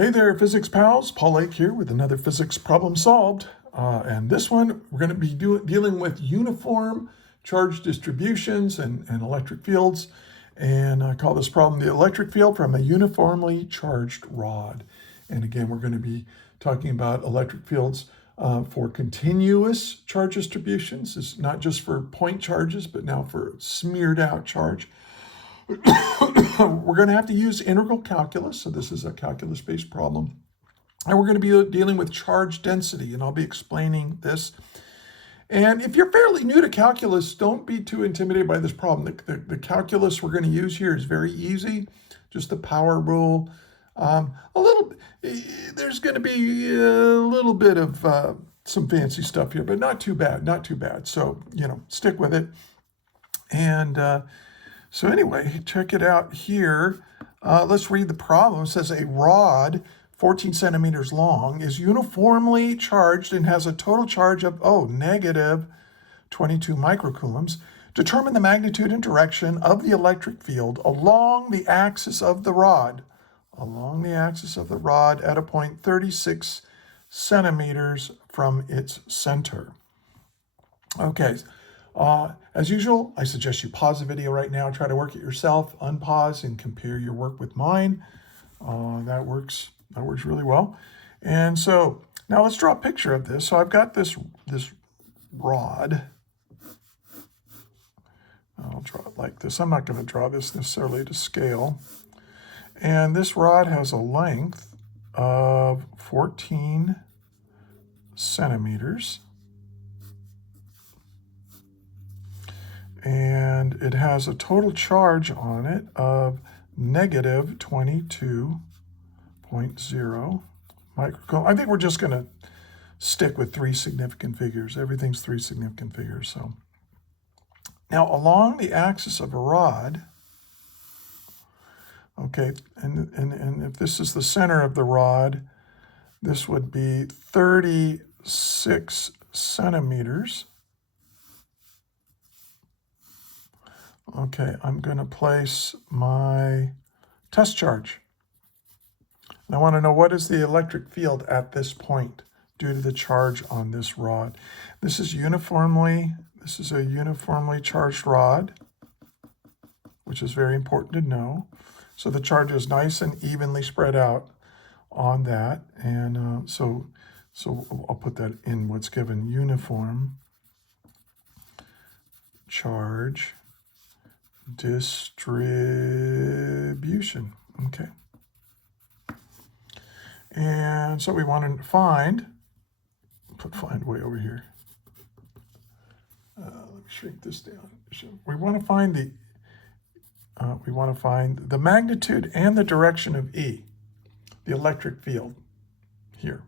Hey there, physics pals. Paul Lake here with another physics problem solved. And this one, we're going to be dealing with uniform charge distributions and electric fields. And I call this problem the electric field from a uniformly charged rod. And again, we're going to be talking about electric fields for continuous charge distributions. It's not just for point charges, but now for smeared out charge. We're going to have to use integral calculus, so this is a calculus-based problem. And we're going to be dealing with charge density, and I'll be explaining this. And if you're fairly new to calculus, don't be too intimidated by this problem. The calculus we're going to use here is very easy, just the power rule. There's going to be a little bit of some fancy stuff here, but not too bad, not too bad. So, stick with it. And so anyway, check it out here. Let's read the problem. It says a rod 14 centimeters long is uniformly charged and has a total charge of, negative 22 microcoulombs. Determine the magnitude and direction of the electric field along the axis of the rod. Along the axis of the rod at a point 36 centimeters from its center. Okay. As usual, I suggest you pause the video right now, try to work it yourself, unpause, and compare your work with mine. That works really well. And so now let's draw a picture of this. So I've got this rod. I'll draw it like this. I'm not going to draw this necessarily to scale. And this rod has a length of 14 centimeters. And it has a total charge on it of negative 22.0 microcoulomb. I think we're just going to stick with three significant figures. Everything's three significant figures. So now along the axis of a rod, okay, and if this is the center of the rod, this would be 36 centimeters. Okay, I'm going to place my test charge. And I want to know what is the electric field at this point due to the charge on this rod. This is a uniformly charged rod, which is very important to know. So the charge is nice and evenly spread out on that. And so I'll put that in what's given, uniform charge distribution. Okay. And so we want to find way over here. Let me shrink this down. We want to find the magnitude and the direction of E, the electric field here.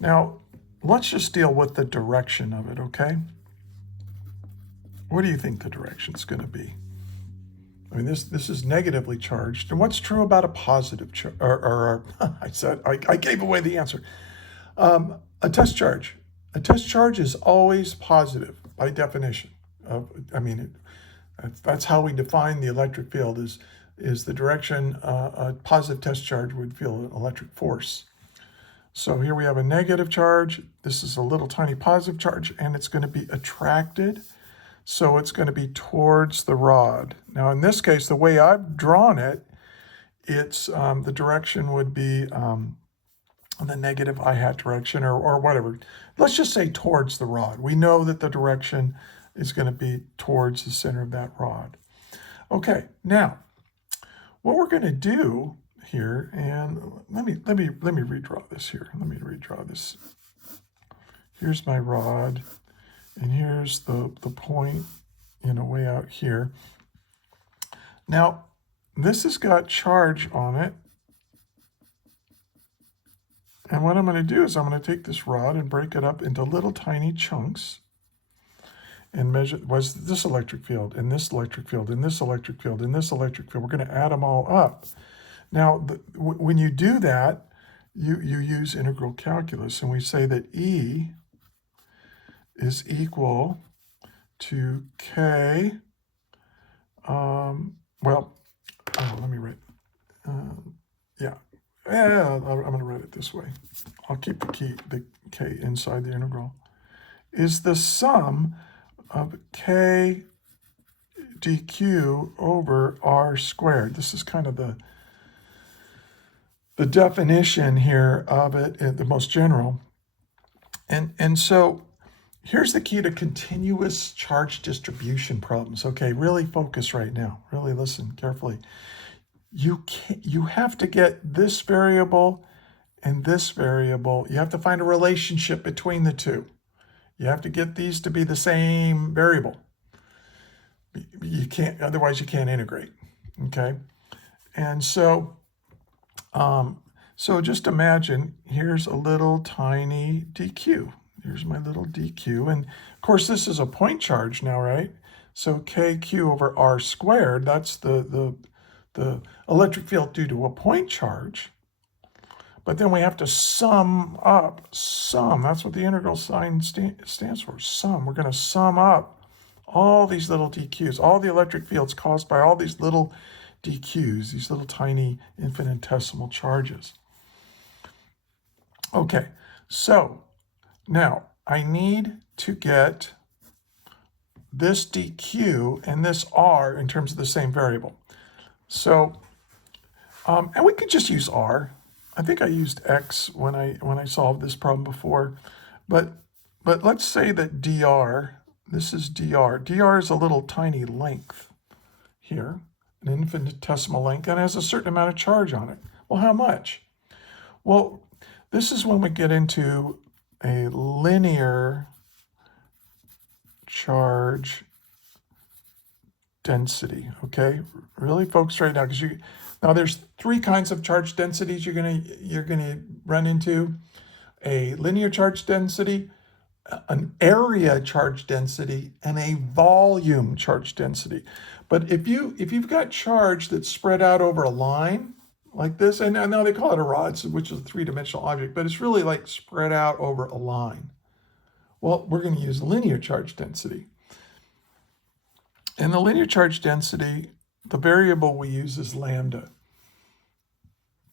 Now, let's just deal with the direction of it, okay? What do you think the direction is going to be? I mean, this is negatively charged. And what's true about a positive charge? I gave away the answer. A test charge. A test charge is always positive by definition. That's how we define the electric field is the direction a positive test charge would feel an electric force. So here we have a negative charge. This is a little tiny positive charge, and it's going to be attracted. So it's going to be towards the rod. Now, in this case, the way I've drawn it, it's the direction would be the negative I-hat direction or whatever. Let's just say towards the rod. We know that the direction is going to be towards the center of that rod. Okay, now, what we're going to do here, and let me redraw this here. Let me redraw this. Here's my rod. And here's the point, way out here. Now, this has got charge on it. And what I'm going to do is I'm going to take this rod and break it up into little tiny chunks and measure was this electric field, and this electric field, and this electric field, and this electric field. We're going to add them all up. Now, when you do that, you use integral calculus, and we say that E is equal to K, let me write, I'm going to write it this way. I'll keep the k inside the integral. Is the sum of k dq over r squared. This is kind of the definition here of it, the most general. And so here's the key to continuous charge distribution problems. Okay, really focus right now. Really listen carefully. You have to get this variable and this variable. You have to find a relationship between the two. You have to get these to be the same variable. You can't, otherwise you can't integrate. Okay, and so just imagine here's a little tiny dq. Here's my little dq, and of course this is a point charge now, right? So kq over r squared, that's the electric field due to a point charge. But then we have to sum up, that's what the integral sign stands for, sum. We're going to sum up all these little dq's, all the electric fields caused by all these little dq's, these little tiny infinitesimal charges. Okay, so now I need to get this dq and this r in terms of the same variable. So, and we could just use r. I think I used x when I solved this problem before, but let's say that dr, this is dr. dr is a little tiny length here, an infinitesimal length, and has a certain amount of charge on it. Well, how much? Well, this is when we get into a linear charge density. Okay, really focus right now, because now there's three kinds of charge densities you're gonna run into: a linear charge density, an area charge density, and a volume charge density. But if you've got charge that's spread out over a line like this, and now they call it a rod, which is a three-dimensional object, but it's really like spread out over a line. Well, we're going to use linear charge density. And the linear charge density, the variable we use is lambda.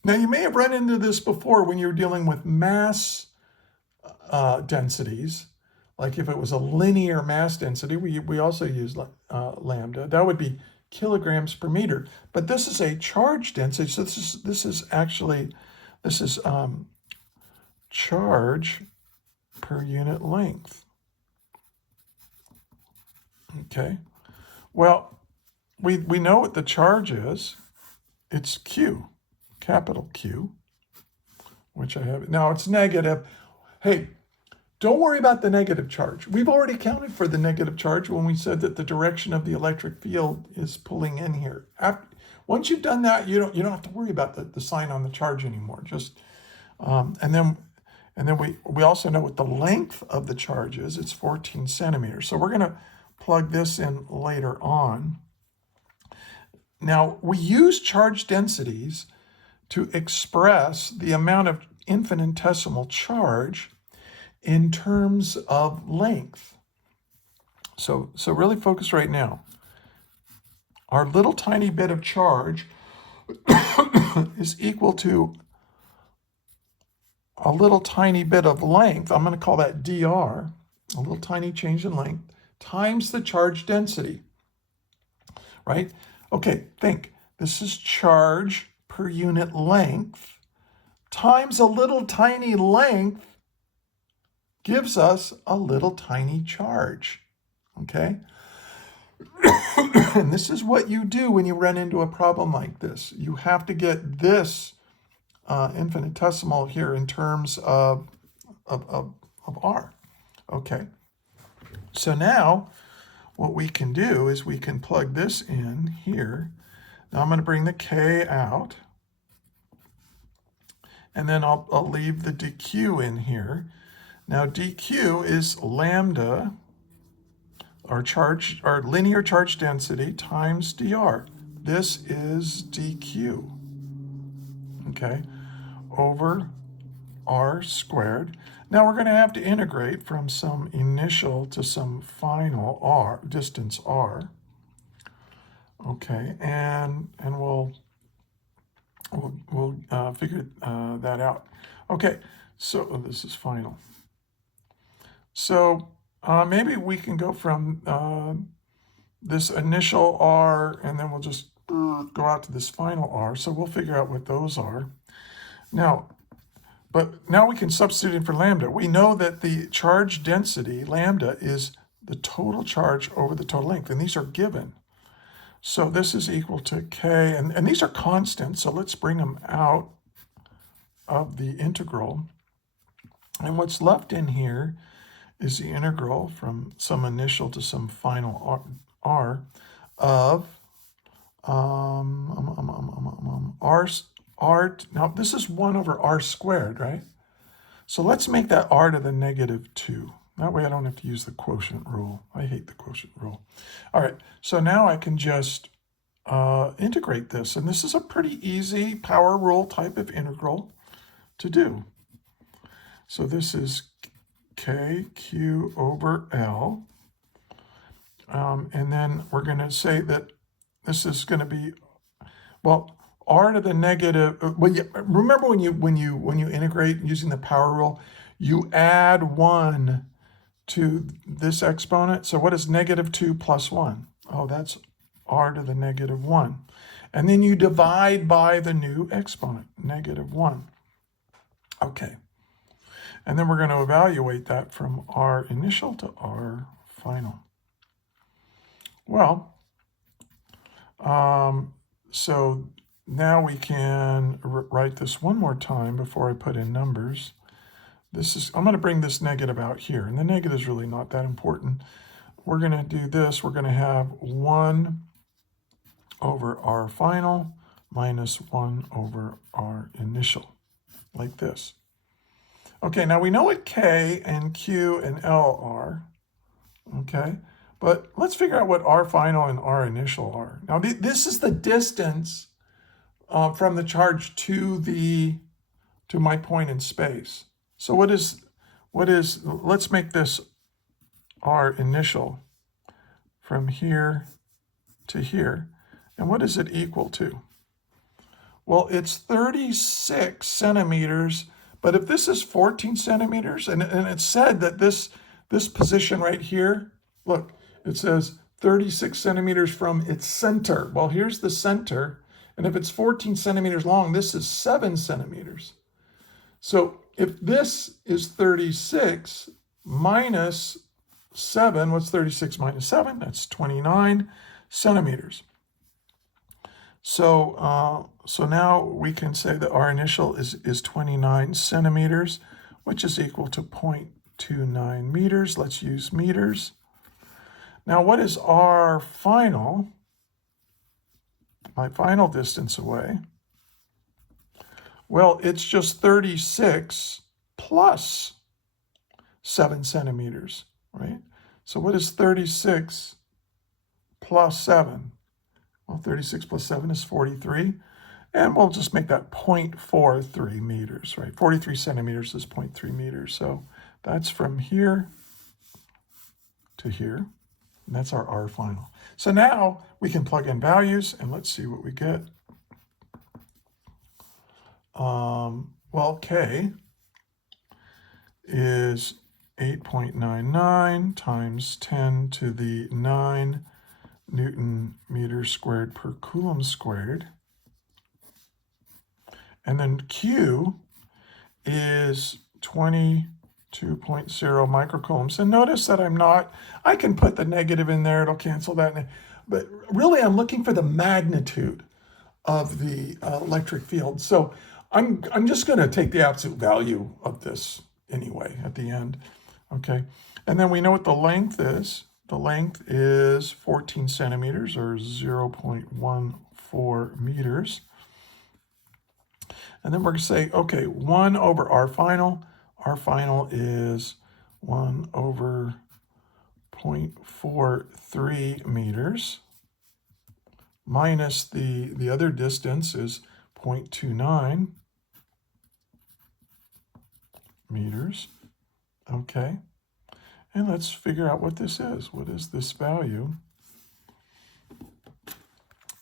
Now, you may have run into this before when you were dealing with mass densities. Like if it was a linear mass density, we also use lambda. That would be kilograms per meter. But this is a charge density, so this is charge per unit length. Okay. Well, we know what the charge is. It's Q, capital Q, which I have. Now it's negative. Hey, don't worry about the negative charge. We've already accounted for the negative charge when we said that the direction of the electric field is pulling in here. Once you've done that, you don't have to worry about the sign on the charge anymore. Just and then we also know what the length of the charge is. It's 14 centimeters. So we're going to plug this in later on. Now, we use charge densities to express the amount of infinitesimal charge in terms of length. So really focus right now. Our little tiny bit of charge is equal to a little tiny bit of length. I'm going to call that dr, a little tiny change in length, times the charge density, right? Okay, think. This is charge per unit length times a little tiny length gives us a little tiny charge, okay? And this is what you do when you run into a problem like this. You have to get this infinitesimal here in terms of r, okay? So now what we can do is we can plug this in here. Now I'm going to bring the k out, and then I'll leave the dq in here. Now dq is lambda, our linear charge density, times dr. This is dq, okay, over r squared. Now we're going to have to integrate from some initial to some final r, distance r. Okay, and we'll we'll figure that out. Okay, so this is final. So maybe we can go from this initial R, and then we'll just go out to this final R. So we'll figure out what those are. But now we can substitute in for lambda. We know that the charge density, lambda, is the total charge over the total length, and these are given. So this is equal to K, and these are constants, so let's bring them out of the integral. And what's left in here is the integral from some initial to some final R of R, now this is 1 over R squared, right? So let's make that R to the -2. That way I don't have to use the quotient rule. I hate the quotient rule. All right, so now I can just integrate this. And this is a pretty easy power rule type of integral to do. So this is KQ over L. And then we're going to say that this is going to be, well, R to the negative. Well, yeah, remember when you integrate using the power rule, you add 1 to this exponent. So what is -2 plus 1? Oh, that's R to the -1. And then you divide by the new exponent, -1. Okay. And then we're going to evaluate that from R initial to R final. Well, so now we can write this one more time before I put in numbers. I'm going to bring this negative out here, and the negative is really not that important. We're going to do this. We're going to have 1 over R final minus 1 over R initial, like this. Okay, now we know what K and Q and L are, okay? But let's figure out what R final and R initial are. Now, this is the distance from the charge to my point in space. So let's make this R initial from here to here. And what is it equal to? Well, it's 36 centimeters, but if this is 14 centimeters, and it's said that this position right here, look, it says 36 centimeters from its center. Well, here's the center, and if it's 14 centimeters long, this is 7 centimeters. So if this is 36 minus 7, what's 36 minus 7? That's 29 centimeters. So now we can say that our initial is 29 centimeters, which is equal to 0.29 meters. Let's use meters. Now, what is our final? My final distance away. Well, it's just 36 plus 7 centimeters, right? So what is 36 plus 7? Well, 36 plus 7 is 43. And we'll just make that 0.43 meters, right? 43 centimeters is 0.3 meters. So that's from here to here. And that's our R final. So now we can plug in values, and let's see what we get. Well, K is 8.99 times 10 to the 9 Newton meters squared per Coulomb squared. And then Q is 22.0 microcoulombs. And notice that I can put the negative in there, it'll cancel that. But really I'm looking for the magnitude of the electric field. So I'm just going to take the absolute value of this anyway at the end. Okay. And then we know what the length is. The length is 14 centimeters or 0.14 meters. And then we're going to say, okay, 1 over R final. R final is 1 over 0.43 meters minus the other distance is 0.29 meters. Okay. And let's figure out what this is. What is this value?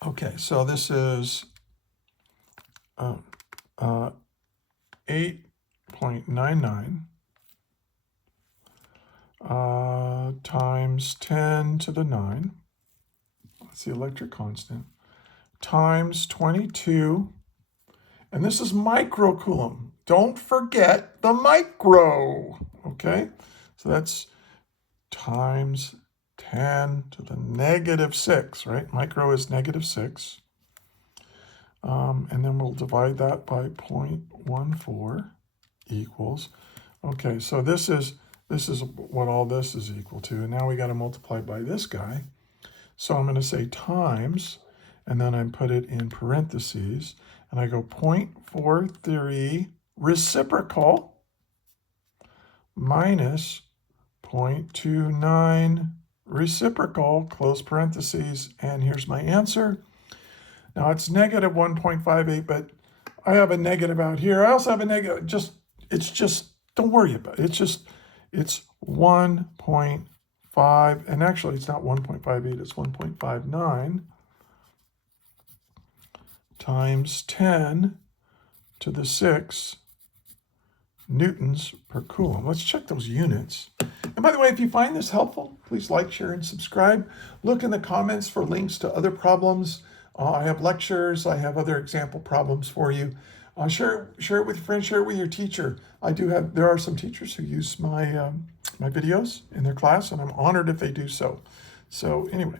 Okay, so this is 8.99 times 10 to the 9, that's the electric constant, times 22, and this is microcoulomb. Don't forget the micro, okay? So that's times 10 to the -6, right? Micro is -6. And then we'll divide that by 0.14 equals. Okay, so this is what all this is equal to. And now we got to multiply by this guy. So I'm going to say times, and then I put it in parentheses, and I go 0.43 reciprocal minus 0.29 reciprocal, close parentheses, and here's my answer. Now it's negative 1.58, but I have a negative out here. I also have a negative, it's just, don't worry about it. It's 1.5, and actually it's not 1.58, it's 1.59 times 10 to the 6 newtons per coulomb. Let's check those units. And by the way, if you find this helpful, please like, share, and subscribe. Look in the comments for links to other problems. I have lectures. I have other example problems for you. Share it with your friends. Share it with your teacher. There are some teachers who use my my videos in their class, and I'm honored if they do so. So anyway,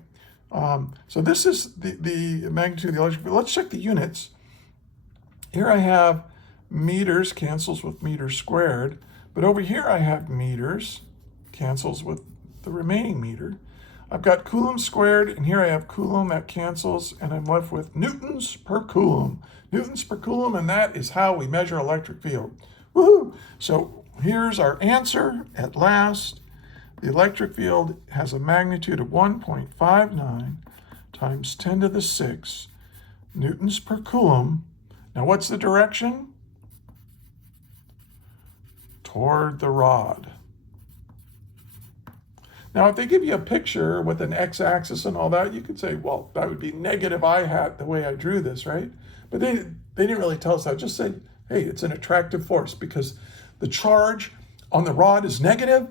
so this is the magnitude of the electric field. Let's check the units. Here I have meters cancels with meters squared, but over here I have meters cancels with the remaining meter. I've got coulomb squared, and here I have coulomb, that cancels, and I'm left with newtons per coulomb. Newtons per coulomb, and that is how we measure electric field. Woohoo! So here's our answer at last. The electric field has a magnitude of 1.59 times 10 to the 6 newtons per coulomb. Now what's the direction? Toward the rod. Now, if they give you a picture with an x-axis and all that, you could say, well, that would be negative I hat the way I drew this, right? But they didn't really tell us that. Just said, hey, it's an attractive force because the charge on the rod is negative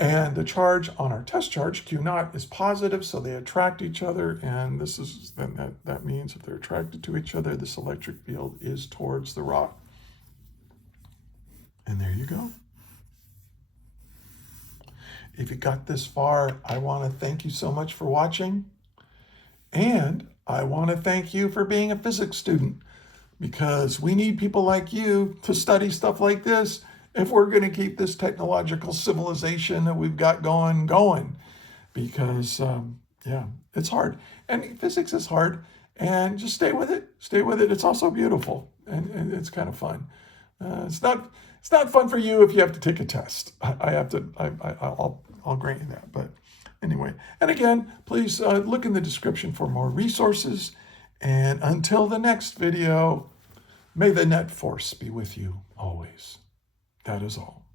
and the charge on our test charge, Q naught, is positive, so they attract each other, and that means if they're attracted to each other, this electric field is towards the rod. And there you go. If you got this far, I want to thank you so much for watching. And I want to thank you for being a physics student, because we need people like you to study stuff like this if we're going to keep this technological civilization that we've got going. Because, yeah, it's hard. And physics is hard. And just stay with it. Stay with it. It's also beautiful. And it's kind of fun. It's not fun for you if you have to take a test. I'll grant you that. But anyway, and again, please look in the description for more resources. And until the next video, may the net force be with you always. That is all.